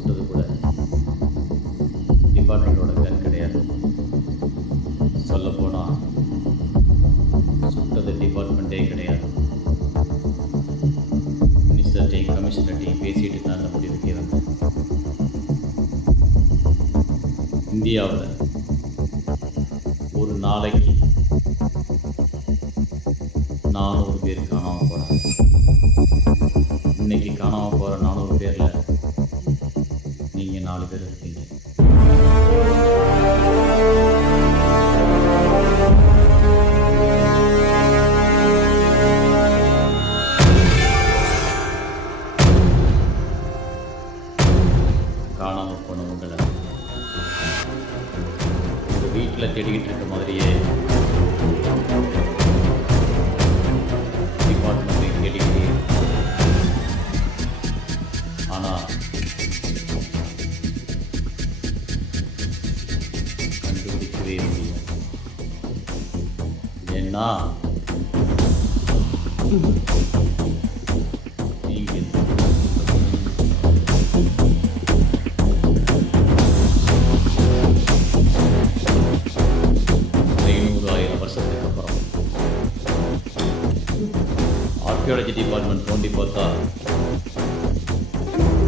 சுட்டது கூட டிபார்ட்மெண்ட்டோட கன் கிடையாது. சொல்லப்போனால் சுட்டது டிபார்ட்மெண்ட்டே கிடையாது. மினிஸ்டர்கிட்டையும் கமிஷனர்கிட்டையும் பேசிட்டு தான் அந்த முடிவுக்கே வந்தேன். இந்தியாவில் ஒரு நாளைக்கு 400 பேர் காணாமல் போகிறாங்க. இன்னைக்கு காணாமல் போகிற 400 பேரில் நீங்கள் 4 பேர் இருக்கீங்க. காணாமல் போனவங்களை உங்கள் வீட்டில் தேடிக்கிட்டு இருக்க மாதிரியே டிபார்ட்மெண்ட்டை தேடிக்கிட்டே இருக்கு. ஆனால் கண்டுபிடிக்கவே முடியாது. ஏன்னா நீங்கள் 500,000 வருஷத்துக்கு அப்புறம் ஆர்கியாலஜி டிபார்ட்மெண்ட் தோண்டி பார்த்தா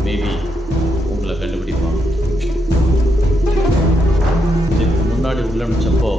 மேபி உங்களை கண்டுபிடிப்பாங்க. இதுக்கு முன்னாடி உள்ள நினச்சப்போ